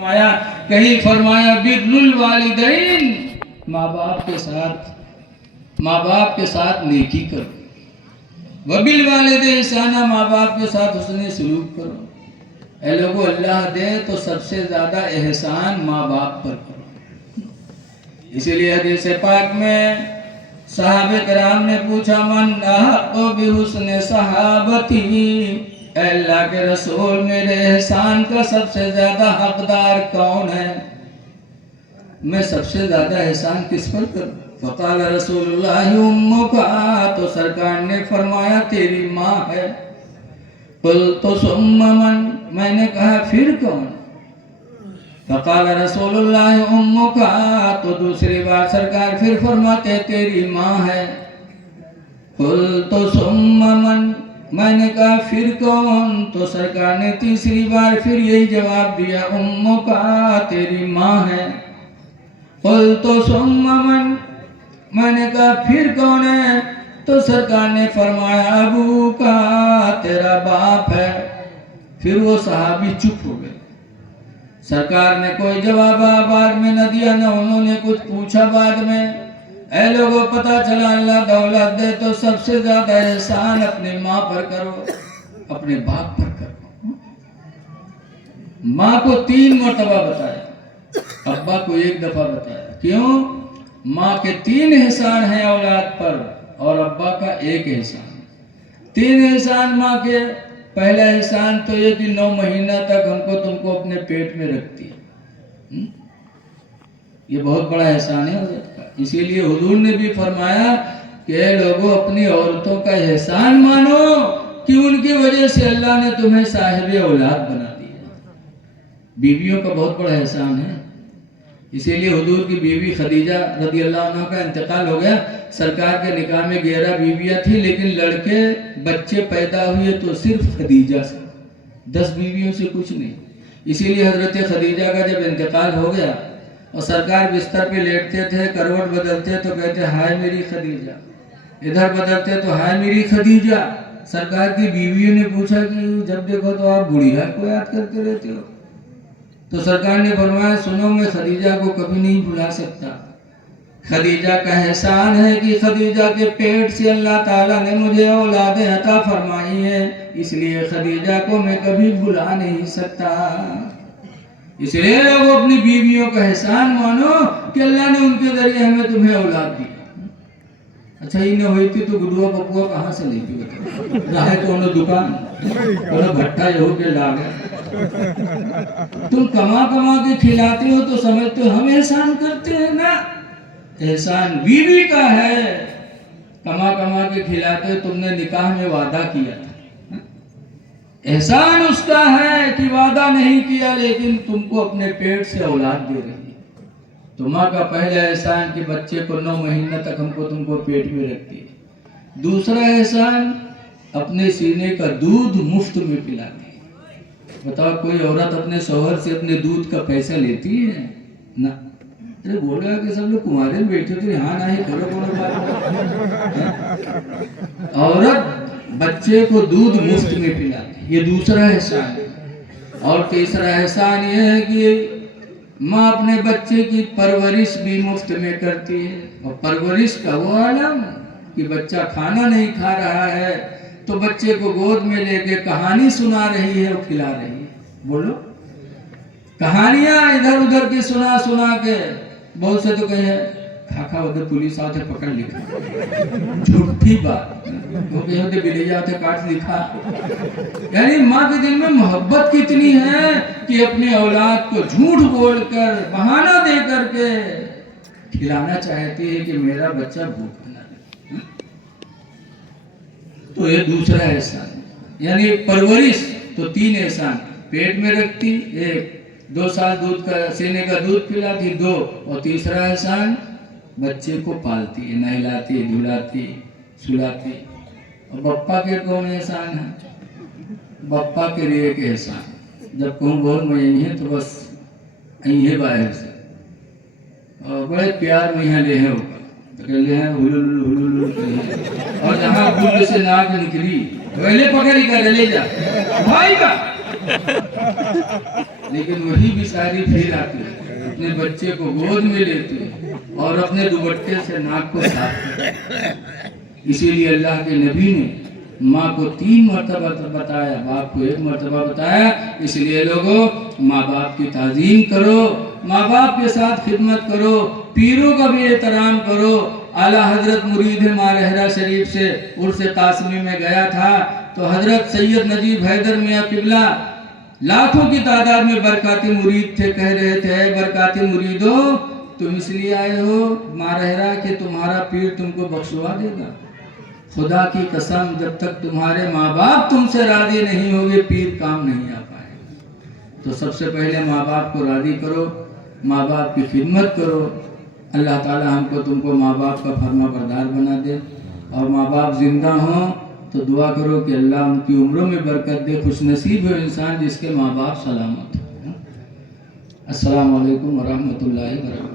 फरमाया, कहीं फरमाया बिर्रुल वालिदैन, माँ बाप के साथ नेकी करो, वबिल वालिदैन ihसाना, माँ बाप के साथ हुस्न सलूक करो। ऐ लोगों, अल्लाह दे तो सबसे ज्यादा एहसान माँ बाप पर करो। इसीलिए हदीस पाक में सहाबे कराम ने पूछा, मन अहqqu बिहुस्न सहाबती, अल्लाह के रसूल मेरे एहसान का सबसे ज्यादा हकदार कौन है? मैं सबसे ज्यादा एहसान किस पर करूं? फकाल रसूलुल्लाह उम्मुका, तो सरकार ने फरमाया तेरी माँ है। कुल्तु सुम्मा मन, मैंने कहा फिर कौन? फकाल रसूलुल्लाह उम्मुका, तो दूसरी बार सरकार फिर फरमाते तेरी माँ है। कुल्तु सुम्मा मन, मैंने कहा फिर कौन? तो सरकार ने तीसरी बार फिर यही जवाब दिया, उम्मुका, तेरी माँ है। कुल्तु सुम्मा मन, मैंने कहा फिर कौन है? तो सरकार ने फरमाया अबू का, तेरा बाप है। फिर वो सहाबी चुप हो गए। सरकार ने कोई जवाब बाद में न दिया, न उन्होंने कुछ पूछा बाद में। ऐ लोगों, पता चला अल्लाह दौलत दे तो सबसे ज्यादा एहसान अपनी माँ पर करो, अपने बाप पर करो। माँ को 3 मर्तबा बताया, अब्बा को 1 दफा बताया। क्यों? माँ के 3 एहसान हैं औलाद पर और अब्बा का 1 एहसान। 3 एहसान माँ के। पहला एहसान तो ये कि 9 महीना तक हमको तुमको अपने पेट में रखती है। ये बहुत बड़ा एहसान है औरत का। इसीलिए हुजूर ने भी फरमाया कि लोगों, अपनी औरतों का एहसान मानो कि उनकी वजह से अल्लाह ने तुम्हें साहिब औलाद बना दिया। बीवियों का बहुत बड़ा एहसान है। इसीलिए हुजूर की बीवी खदीजा रदी अल्लाह अन्हा का इंतकाल हो गया। सरकार के निकाह में 11 बीवियां थी, लेकिन लड़के बच्चे पैदा हुए तो सिर्फ खदीजा से, 10 बीवियों से कुछ नहीं। इसीलिए हजरत खदीजा का जब इंतकाल हो गया और सरकार बिस्तर पे लेटते थे, करवट बदलते तो कहते हाय मेरी खदीजा, इधर बदलते तो हाय मेरी खदीजा। सरकार की बीवियों ने पूछा कि जब देखो तो आप बुढ़िया को याद करते रहते हो। तो सरकार ने फरमाया, सुनो, मैं खदीजा को कभी नहीं भुला सकता। खदीजा का एहसान है कि खदीजा के पेट से अल्लाह ताला ने मुझे औलादें अता फरमाई है, इसलिए खदीजा को मैं कभी भुला नहीं सकता। इसलिए लोग अपनी बीवियों का एहसान मानो कि अल्लाह ने उनके जरिए हमें तुम्हें औलाद दी। अच्छा, ही न हुई थी तो गुडुआ पपुआ कहाँ से लेती बता? रहे कोनो दुकान, कोनो भट्टा ये हो के लागे। तुम कमा कमा के खिलाते हो तो समझते हो हम एहसान करते हैं ना। एहसान बीवी का है, कमा कमा के खिलाते हो। तुमने निकाह में वादा किया था, एहसान उसका है कि वादा नहीं किया लेकिन तुमको अपने पेट से औलाद दे रही है। तो माँ का पहला एहसान कि बच्चे को 9 महीना तक हमको तुमको पेट में रखती है। दूसरा एहसान, अपने सीने का दूध मुफ्त में पिलाती है। बताओ, कोई औरत अपने शौहर से अपने दूध का पैसा लेती है? ना। अरे बोल रहा कि सब लोग कुंवारे में बैठे थे, हाँ ना ही करो कोनो बात। औरत बच्चे को दूध मुफ्त में पिलाती है, ये दूसरा एहसान है। और तीसरा एहसान ये है कि माँ अपने बच्चे की परवरिश भी मुफ्त में करती है। और परवरिश का वो आलम कि बच्चा खाना नहीं खा रहा है तो बच्चे को गोद में लेके कहानी सुना रही है और खिला रही है। बोलो, कहानियां इधर उधर की सुना सुना के। बहुत से तो कहे खाखा होते पुलिस आते पकड़ लिखा, झूठी बात। वो कहे होते बिलेजा होते काट लिखा। यानी माँ के दिल में मोहब्बत कितनी है कि अपनी औलाद को झूठ बोलकर, बहाना दे करके खिलाना चाहती है कि मेरा बच्चा भूखा ना रहे। तो ये दूसरा एहसान, यानी परवरिश। तो 3 एहसान, पेट में रखती, 1, 2 साल दूध का सीने का दूध पिलाती, 2, और तीसरा एहसान बच्चे को पालती है, नहलाती, धुलाती, सुलाती। और बप्पा के कौन एहसान है? बप्पा के लिए एक एहसान, जब कहूँ बहुत मैं यही है तो बस यही है बाहर से, और बड़े प्यार में यहाँ ले हैं ऊपर तो कह ले हैं हुलुल हुलुल। और जहाँ बुल्ल से नाक निकली पहले पकड़ी कर ले जा भाई का لیکن وہی بیچاری پھر آتی ہے، اپنے بچے کو گود میں لیتی ہے اور اپنے دوپٹے سے ناک کو صاف کرتی ہے۔ اسی لیے اللہ کے نبی نے ماں کو 3 مرتبہ بتایا، باپ کو 1 مرتبہ بتایا۔ اس لیے لوگوں، ماں باپ کی تعظیم کرو، ماں باپ کے ساتھ خدمت کرو، پیروں کا بھی احترام کرو۔ اعلیٰ حضرت مرید ماں رہرا شریف سے عرس قاسمی میں گیا تھا تو حضرت سید نجیب حیدر میاں قبلہ لاکھوں کی تعداد میں برکاتی مرید تھے، کہہ رہے تھے اے برکاتی مریدو، تم اس لیے آئے ہو ماں رہرا کہ تمہارا پیر تم کو بخشوا دے گا؟ خدا کی قسم، جب تک تمہارے ماں باپ تم سے راضی نہیں ہوگے پیر کام نہیں آ پائے گا۔ تو سب سے پہلے ماں باپ کو راضی کرو، ماں باپ کی خدمت کرو۔ اللہ تعالی ہم کو تم کو ماں باپ کا فرما بردار بنا دے، اور ماں باپ زندہ ہوں تو دعا کرو کہ اللہ ان کی عمروں میں برکت دے۔ خوش نصیب ہو انسان جس کے ماں باپ سلامت ہوں۔ السلام علیکم ورحمۃ اللہ وبرکاتہ۔